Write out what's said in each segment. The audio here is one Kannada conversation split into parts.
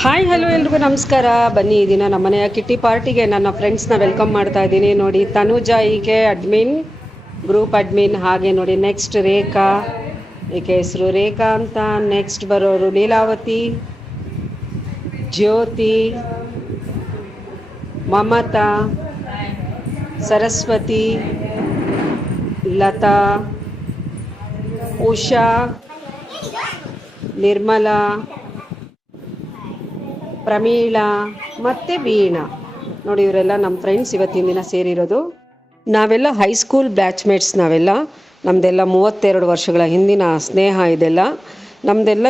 ಹಾಯ್ ಹಲೋ ಎಲ್ರಿಗೂ ನಮಸ್ಕಾರ. ಬನ್ನಿ ಈ ದಿನ ನಮ್ಮ ಮನೆಯ ಕಿಟ್ಟಿ ಪಾರ್ಟಿಗೆ ನನ್ನ ಫ್ರೆಂಡ್ಸ್ನ ವೆಲ್ಕಮ್ ಮಾಡ್ತಾ ಇದ್ದೀನಿ. ನೋಡಿ, ತನುಜಾ ಈಕೆ ಅಡ್ಮಿನ್, ಗ್ರೂಪ್ ಅಡ್ಮಿನ್. ಹಾಗೆ ನೋಡಿ ನೆಕ್ಸ್ಟ್ ರೇಖಾ, ಈಕೆ ಹೆಸರು ರೇಖಾ ಅಂತ. ನೆಕ್ಸ್ಟ್ ಬರೋರು ಲೀಲಾವತಿ, ಜ್ಯೋತಿ, ಮಮತಾ, ಸರಸ್ವತಿ, ಲತಾ, ಉಷಾ, ನಿರ್ಮಲಾ, ಪ್ರಮೀಳಾ ಮತ್ತು ವೀಣಾ. ನೋಡಿ, ಇವರೆಲ್ಲ ನಮ್ಮ ಫ್ರೆಂಡ್ಸ್ ಇವತ್ತಿನ ದಿನ ಸೇರಿರೋದು. ನಾವೆಲ್ಲ ಹೈಸ್ಕೂಲ್ ಬ್ಯಾಚ್ಮೇಟ್ಸ್. ನಮ್ಮದೆಲ್ಲ 32 ವರ್ಷಗಳ ಹಿಂದಿನ ಸ್ನೇಹ ಇದೆಲ್ಲ.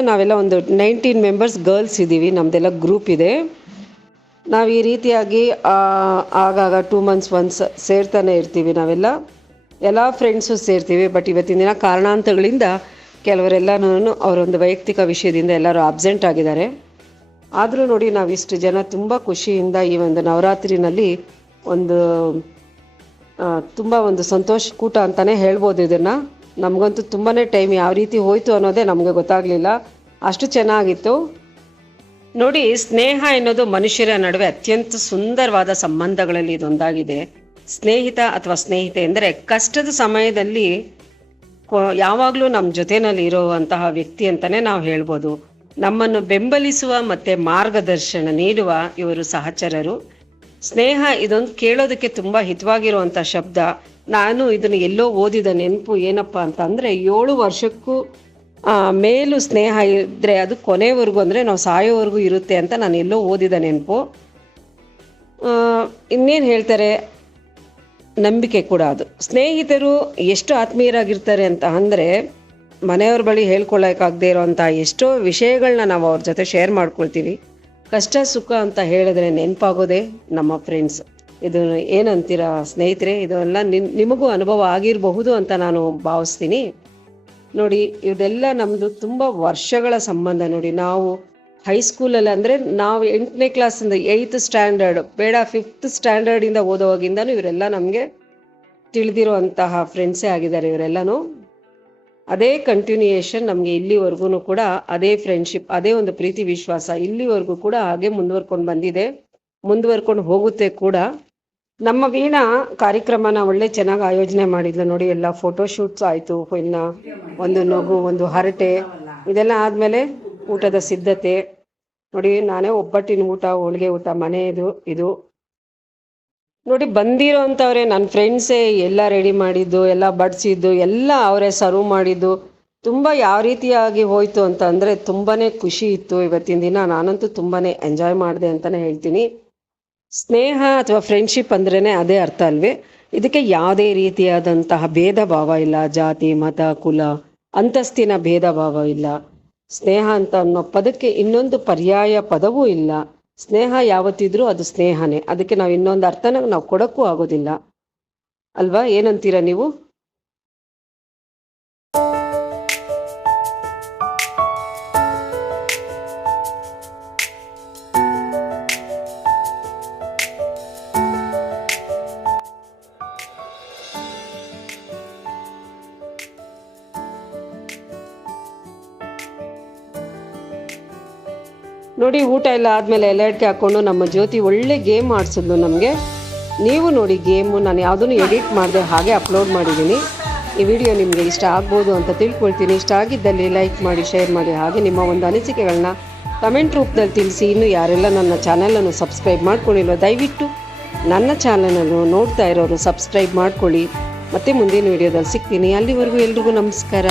ನಾವೆಲ್ಲ ಒಂದು 19 ಮೆಂಬರ್ಸ್ ಗರ್ಲ್ಸ್ ಇದ್ದೀವಿ. ನಮ್ಮದೆಲ್ಲ ಗ್ರೂಪ್ ಇದೆ. ನಾವು ಈ ರೀತಿಯಾಗಿ ಆಗಾಗ 2 months ಒನ್ಸ್ ಸೇರ್ತಾನೆ ಇರ್ತೀವಿ. ಎಲ್ಲ ಫ್ರೆಂಡ್ಸು ಸೇರ್ತೀವಿ. ಬಟ್ ಇವತ್ತಿನ ದಿನ ಕಾರಣಾಂತರಗಳಿಂದ ಕೆಲವರೆಲ್ಲನೂ ಅವರೊಂದು ವೈಯಕ್ತಿಕ ವಿಷಯದಿಂದ ಎಲ್ಲರೂ ಅಬ್ಸೆಂಟ್ ಆಗಿದ್ದಾರೆ. ಆದರೂ ನೋಡಿ, ನಾವಿಷ್ಟು ಜನ ತುಂಬ ಖುಷಿಯಿಂದ ಈ ಒಂದು ನವರಾತ್ರಿನಲ್ಲಿ ತುಂಬ ಒಂದು ಸಂತೋಷ ಕೂಟ ಅಂತಲೇ ಹೇಳ್ಬೋದು ಇದನ್ನು. ನಮಗಂತೂ ತುಂಬಾ ಟೈಮ್ ಯಾವ ರೀತಿ ಹೋಯಿತು ಅನ್ನೋದೇ ನಮಗೆ ಗೊತ್ತಾಗಲಿಲ್ಲ, ಅಷ್ಟು ಚೆನ್ನಾಗಿತ್ತು. ನೋಡಿ, ಸ್ನೇಹ ಎನ್ನುವುದು ಮನುಷ್ಯರ ನಡುವೆ ಅತ್ಯಂತ ಸುಂದರವಾದ ಸಂಬಂಧಗಳಲ್ಲಿ ಇದೊಂದಾಗಿದೆ. ಸ್ನೇಹಿತ ಅಥವಾ ಸ್ನೇಹಿತೆ ಎಂದರೆ ಕಷ್ಟದ ಸಮಯದಲ್ಲಿ ಯಾವಾಗಲೂ ನಮ್ಮ ಜೊತೆಯಲ್ಲಿ ಇರುವಂತಹ ವ್ಯಕ್ತಿ ಅಂತಲೇ ನಾವು ಹೇಳ್ಬೋದು. ನಮ್ಮನ್ನು ಬೆಂಬಲಿಸುವ ಮತ್ತು ಮಾರ್ಗದರ್ಶನ ನೀಡುವ ಇವರು ಸಹಚರರು. ಸ್ನೇಹ ಇದೊಂದು ಕೇಳೋದಕ್ಕೆ ತುಂಬ ಹಿತವಾಗಿರುವಂಥ ಶಬ್ದ. ನಾನು ಇದನ್ನು ಎಲ್ಲೋ ಓದಿದ ನೆನಪು ಏನಪ್ಪ ಅಂತಂದರೆ, 7 ವರ್ಷಕ್ಕೂ ಮೇಲೂ ಸ್ನೇಹ ಇದ್ದರೆ ಅದು ಕೊನೆವರೆಗೂ, ಅಂದರೆ ನಾವು ಸಾಯೋವರೆಗೂ ಇರುತ್ತೆ ಅಂತ ನಾನು ಎಲ್ಲೋ ಓದಿದ ನೆನಪು. ಇನ್ನೇನು ಹೇಳ್ತಾರೆ, ನಂಬಿಕೆ ಕೂಡ ಅದು. ಸ್ನೇಹಿತರು ಎಷ್ಟು ಆತ್ಮೀಯರಾಗಿರ್ತಾರೆ ಅಂತ ಅಂದರೆ, ಮನೆಯವ್ರ ಬಳಿ ಹೇಳ್ಕೊಳ್ಳೋಕ್ಕಾಗದೇ ಇರೋವಂಥ ಎಷ್ಟೋ ವಿಷಯಗಳನ್ನ ನಾವು ಅವ್ರ ಜೊತೆ ಶೇರ್ ಮಾಡ್ಕೊಳ್ತೀವಿ. ಕಷ್ಟ ಸುಖ ಅಂತ ಹೇಳಿದ್ರೆ ನೆನಪಾಗೋದೇ ನಮ್ಮ ಫ್ರೆಂಡ್ಸ್. ಇದು ಏನಂತೀರಾ ಸ್ನೇಹಿತರೆ? ಇದೆಲ್ಲ ನಿಮಗೂ ಅನುಭವ ಆಗಿರಬಹುದು ಅಂತ ನಾನು ಭಾವಿಸ್ತೀನಿ. ನೋಡಿ, ಇದೆಲ್ಲ ನಮ್ಮದು ತುಂಬ ವರ್ಷಗಳ ಸಂಬಂಧ. ನೋಡಿ, ನಾವು ಹೈಸ್ಕೂಲಲ್ಲಿ ಅಂದರೆ ನಾವು 8ನೇ ಕ್ಲಾಸಿಂದ 8th ಸ್ಟ್ಯಾಂಡರ್ಡ್, ಬೇಡ 5th ಸ್ಟ್ಯಾಂಡರ್ಡಿಂದ ಓದೋವಾಗಿಂದನೂ ಇವರೆಲ್ಲ ನಮಗೆ ತಿಳಿದಿರುವಂತಹ ಫ್ರೆಂಡ್ಸೇ ಆಗಿದ್ದಾರೆ. ಇವರೆಲ್ಲನೂ ಅದೇ ಕಂಟಿನ್ಯೂಯೇಷನ್ ನಮಗೆ ಇಲ್ಲಿವರೆಗೂ ಕೂಡ ಅದೇ ಫ್ರೆಂಡ್ಶಿಪ್, ಅದೇ ಒಂದು ಪ್ರೀತಿ ವಿಶ್ವಾಸ ಇಲ್ಲಿವರೆಗೂ ಕೂಡ ಹಾಗೆ ಮುಂದುವರ್ಕೊಂಡು ಹೋಗುತ್ತೆ ಕೂಡ. ನಮ್ಮ ವೀಣಾ ಕಾರ್ಯಕ್ರಮನ ಒಳ್ಳೆ ಚೆನ್ನಾಗಿ ಆಯೋಜನೆ ಮಾಡಿದ್ಲು. ನೋಡಿ, ಎಲ್ಲ ಫೋಟೋಶೂಟ್ಸ್ ಆಯಿತು, ಇನ್ನು ಒಂದು ನಗು, ಒಂದು ಹರಟೆ, ಇದೆಲ್ಲ ಆದಮೇಲೆ ಊಟದ ಸಿದ್ಧತೆ. ನೋಡಿ, ನಾನೇ ಒಬ್ಬಟ್ಟಿನ ಊಟ, ಹೋಳಿಗೆ ಊಟ ಮನೆಯದು ಇದು. ನೋಡಿ, ಬಂದಿರೋ ಅಂಥವ್ರೆ ನನ್ನ ಫ್ರೆಂಡ್ಸೇ ಎಲ್ಲ ರೆಡಿ ಮಾಡಿದ್ದು, ಎಲ್ಲ ಬಡಿಸಿದ್ದು, ಎಲ್ಲ ಅವರೇ ಸರ್ವ್ ಮಾಡಿದ್ದು. ತುಂಬ ಯಾವ ರೀತಿಯಾಗಿ ಹೋಯಿತು ಅಂತ ಅಂದರೆ ತುಂಬಾ ಖುಷಿ ಇತ್ತು ಇವತ್ತಿನ ದಿನ. ನಾನಂತೂ ತುಂಬಾ ಎಂಜಾಯ್ ಮಾಡಿದೆ ಅಂತಲೇ ಹೇಳ್ತೀನಿ. ಸ್ನೇಹ ಅಥವಾ ಫ್ರೆಂಡ್ಶಿಪ್ ಅಂದ್ರೇ ಅದೇ ಅರ್ಥ ಅಲ್ವೇ? ಇದಕ್ಕೆ ಯಾವುದೇ ರೀತಿಯಾದಂತಹ ಭೇದ ಭಾವ ಇಲ್ಲ. ಜಾತಿ, ಮತ, ಕುಲ, ಅಂತಸ್ತಿನ ಭೇದ ಭಾವ ಇಲ್ಲ. ಸ್ನೇಹ ಅಂತ ಅನ್ನೋ ಪದಕ್ಕೆ ಇನ್ನೊಂದು ಪರ್ಯಾಯ ಪದವೂ ಇಲ್ಲ. ಸ್ನೇಹ ಯಾವತ್ತಿದ್ರೂ ಅದು ಸ್ನೇಹನೇ. ಅದಕ್ಕೆ ನಾವು ಇನ್ನೊಂದು ಅರ್ಥನ ನಾವು ಕೊಡೋಕ್ಕೂ ಆಗೋದಿಲ್ಲ ಅಲ್ವಾ? ಏನಂತೀರ ನೀವು? ನೋಡಿ, ಊಟ ಎಲ್ಲ ಆದಮೇಲೆ ಎಲೆ ಅಡಿಕೆ ಹಾಕ್ಕೊಂಡು ನಮ್ಮ ಜ್ಯೋತಿ ಒಳ್ಳೆ ಗೇಮ್ ಆಡಿಸಿದ್ಲು ನಮಗೆ. ನೀವು ನೋಡಿ, ಗೇಮು ನಾನು ಯಾವುದನ್ನು ಎಡಿಟ್ ಮಾಡಿದೆ, ಹಾಗೆ ಅಪ್ಲೋಡ್ ಮಾಡಿದ್ದೀನಿ. ಈ ವಿಡಿಯೋ ನಿಮಗೆ ಇಷ್ಟ ಆಗ್ಬೋದು ಅಂತ ತಿಳ್ಕೊಳ್ತೀನಿ. ಇಷ್ಟ ಆಗಿದ್ದಲ್ಲಿ ಲೈಕ್ ಮಾಡಿ, ಶೇರ್ ಮಾಡಿ, ಹಾಗೆ ನಿಮ್ಮ ಒಂದು ಅನಿಸಿಕೆಗಳನ್ನ ಕಮೆಂಟ್ ರೂಪದಲ್ಲಿ ತಿಳಿಸಿ. ಇನ್ನು ಯಾರೆಲ್ಲ ನನ್ನ ಚಾನಲನ್ನು ಸಬ್ಸ್ಕ್ರೈಬ್ ಮಾಡ್ಕೊಂಡಿಲ್ವೋ ದಯವಿಟ್ಟು ನನ್ನ ಚಾನಲನ್ನು ನೋಡ್ತಾ ಇರೋರು ಸಬ್ಸ್ಕ್ರೈಬ್ ಮಾಡ್ಕೊಳ್ಳಿ. ಮತ್ತೆ ಮುಂದಿನ ವಿಡಿಯೋದಲ್ಲಿ ಸಿಗ್ತೀನಿ. ಅಲ್ಲಿವರೆಗೂ ಎಲ್ರಿಗೂ ನಮಸ್ಕಾರ.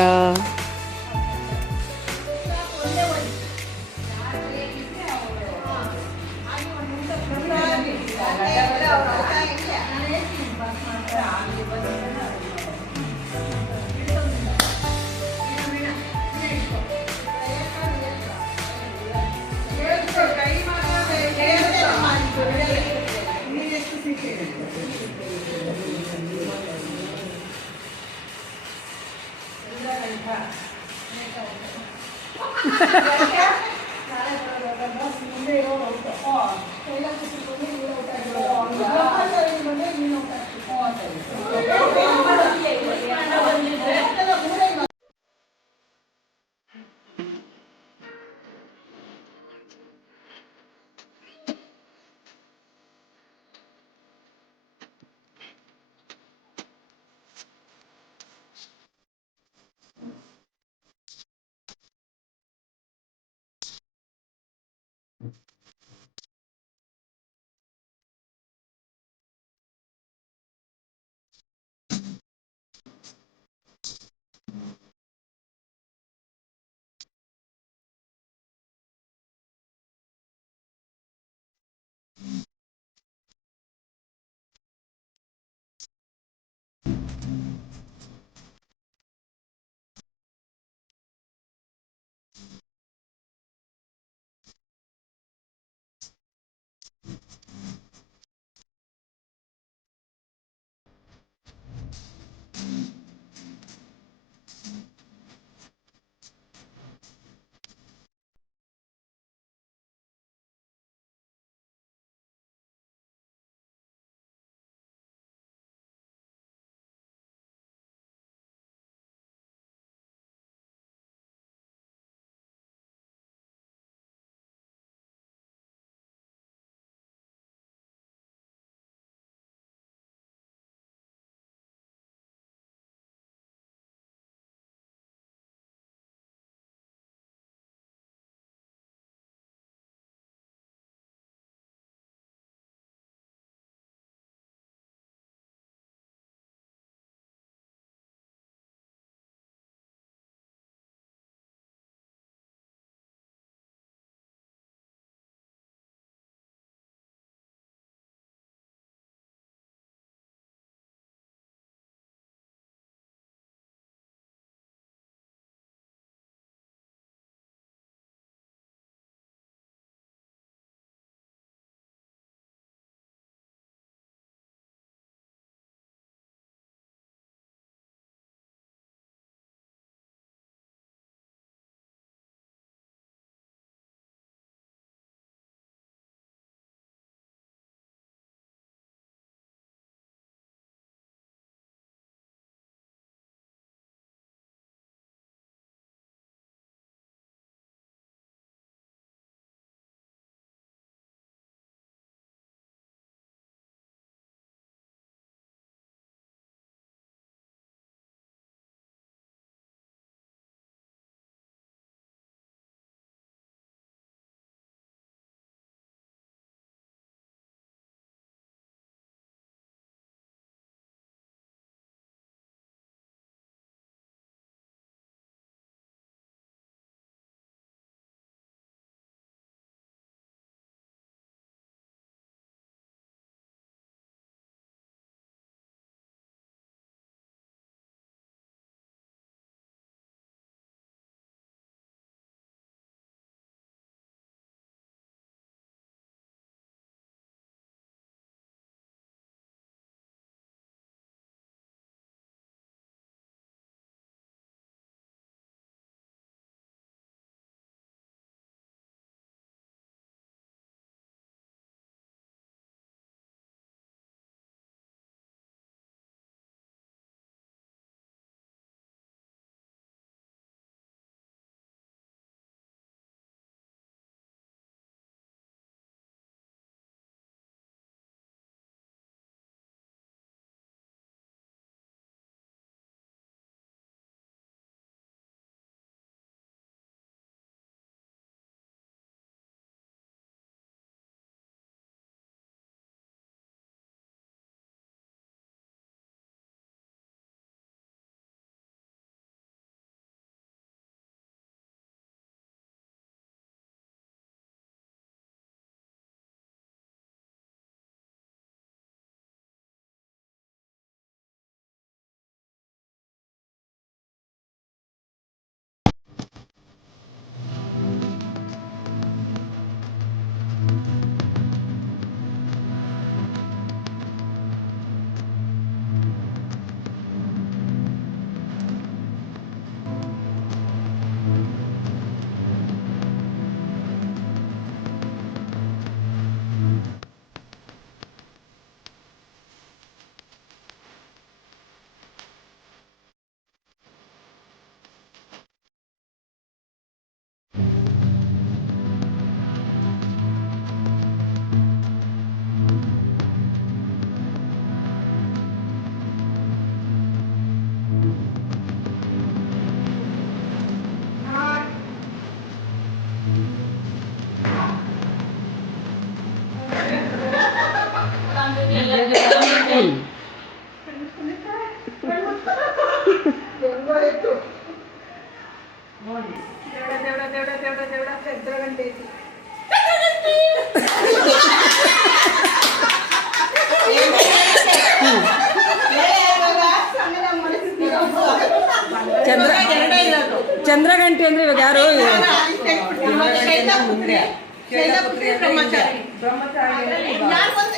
ಚಂದ್ರಗಂಟೆ ಅಂದ್ರೆ ಇವಾಗ ಯಾರು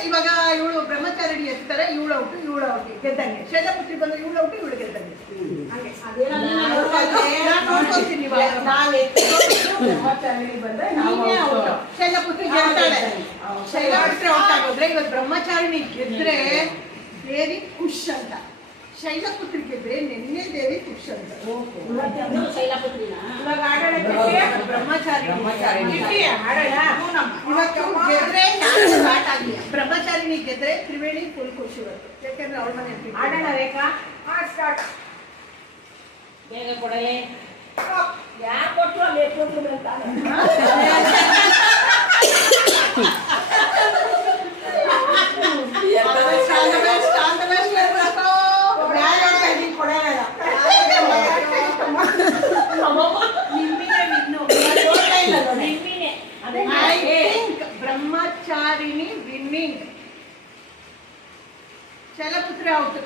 ಇವಾಗ ಇವಳು ಬ್ರಹ್ಮಚಾರಿಣಿ ಎತ್ತಾರೆ, ಇವಳು ಔಟು ಇವಳು ಔಟು ಗೆದ್ದಂಗೆ. ಶೈಲಪುತ್ರಿ ಬಂದ್ರೆ ಇವಳು ಔಟು ಇವಳು ಗೆದ್ದಂಗೆ. ಶೈಲಪುತ್ರಿ ಗೆಲ್ತಾಳೆ. ಶೈಲಪುತ್ರಿ ಔಟ್ ಆಗೋದ್ರೆ ಇವತ್ತು ಬ್ರಹ್ಮಚಾರಿಣಿ ಗೆದ್ರೆ ದೇವಿ ಖುಷ್ ಅಂತ, ಶೈಲಪುತ್ರಿ ಗೆದ್ರೆ ನಿನ್ನೆ ದೇವಿ ಖುಷ್ ಅಂತ. ಬ್ರಹ್ಮಚಾರಿಣಿ ಗೆದ್ರೆ ತ್ರಿವೇಣಿ ಫುಲ್ ಖುಷಿ ಬರುತ್ತೆ, ಯಾಕಂದ್ರೆ ಅವಳ ಮನೆ ಆಡೋಣ. ರೇಖಾ ಸ್ಟಾರ್ಟ್. ಬೇಗ ಕೊಡಲೇ ಯಾರು ಕೊಟ್ಟರು ಅಲ್ಲಿ ಕೊಟ್ಟರು ಅಂತ. Brahmacharini winning, Shailaputri out.